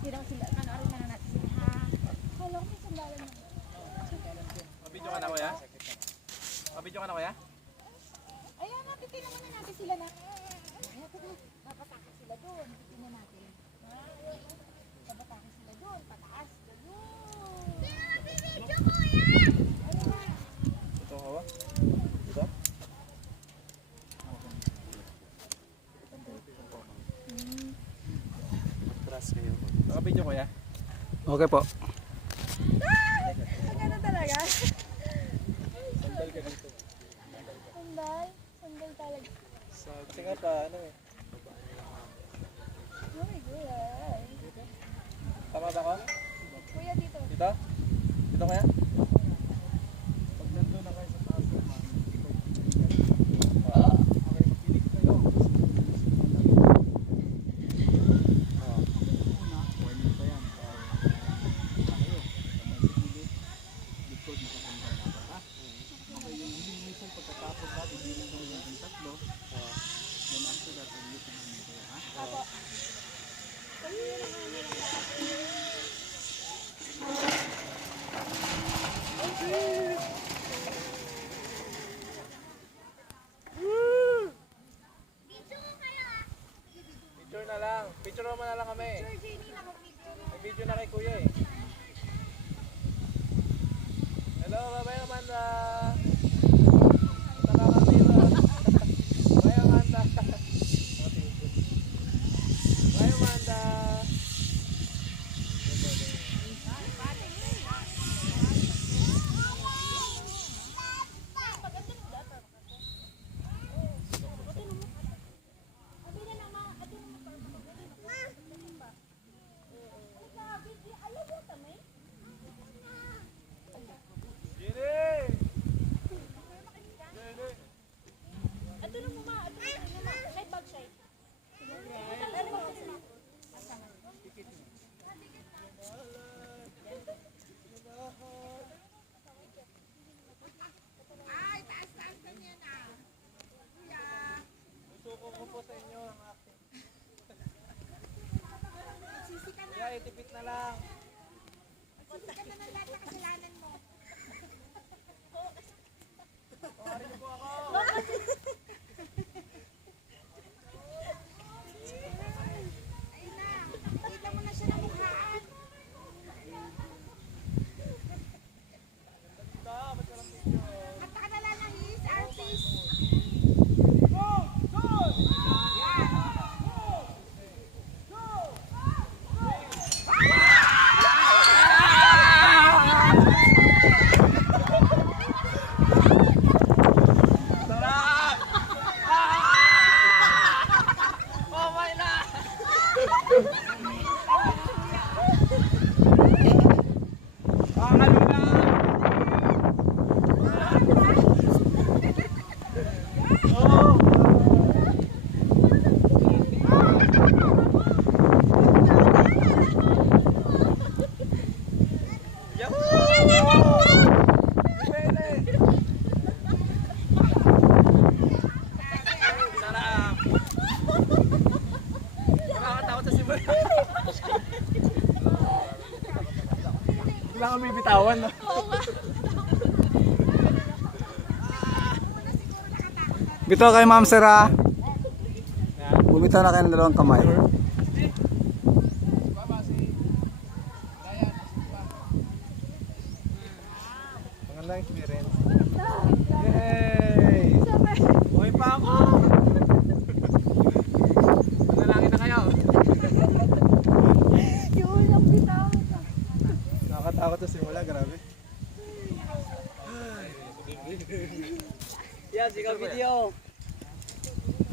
Tinang sila, ano na natin sila ha. Kala ko may sandalan na. Mabidyo ka na kuya? Mabidyo ka na kuya? Ayan, titignan muna natin sila na. Ayan, papatakas sila doon. Titignan natin. Papatakas sila doon, pataas. Ganun. Video ko yan! Ayun na. Ito ang hawa? Ito? Nakabidyo kuya? Okay po. Ganun talaga? Sandal ka dito. Sandal? Sandal talaga. Kasi nga pa, ano eh. Oh my God. Tama ba ko? Kuya dito. Dito? Dito kuya? Pag nandun na kayo sa taas naman, Picture na lang. Picture mo na lang kami. May video na kay kuya eh. Hello, bye-bye Amanda. Nakakapira. Bye Amanda. Bye Amanda. Suko po sa inyo ang aking. Kaya itipit na lang. Magsisi ka na ng lahat na kasalanan mo. Pawari niyo po ako. Ayun na. Kita mo na siya ng mukhaan. Ba't walang picture? Kanta ka na lang na his artist. Wala kang bibitawan, no? bitaw kay Ma'am Sera. Bumitaw na kayo ng dalawang kamay. Magandang experience. Yay! Uy pa ako! Manalangin na kayo. Yung ulang bitaw. Nakakatakot sa simula, grabe. Yan, sigaw video.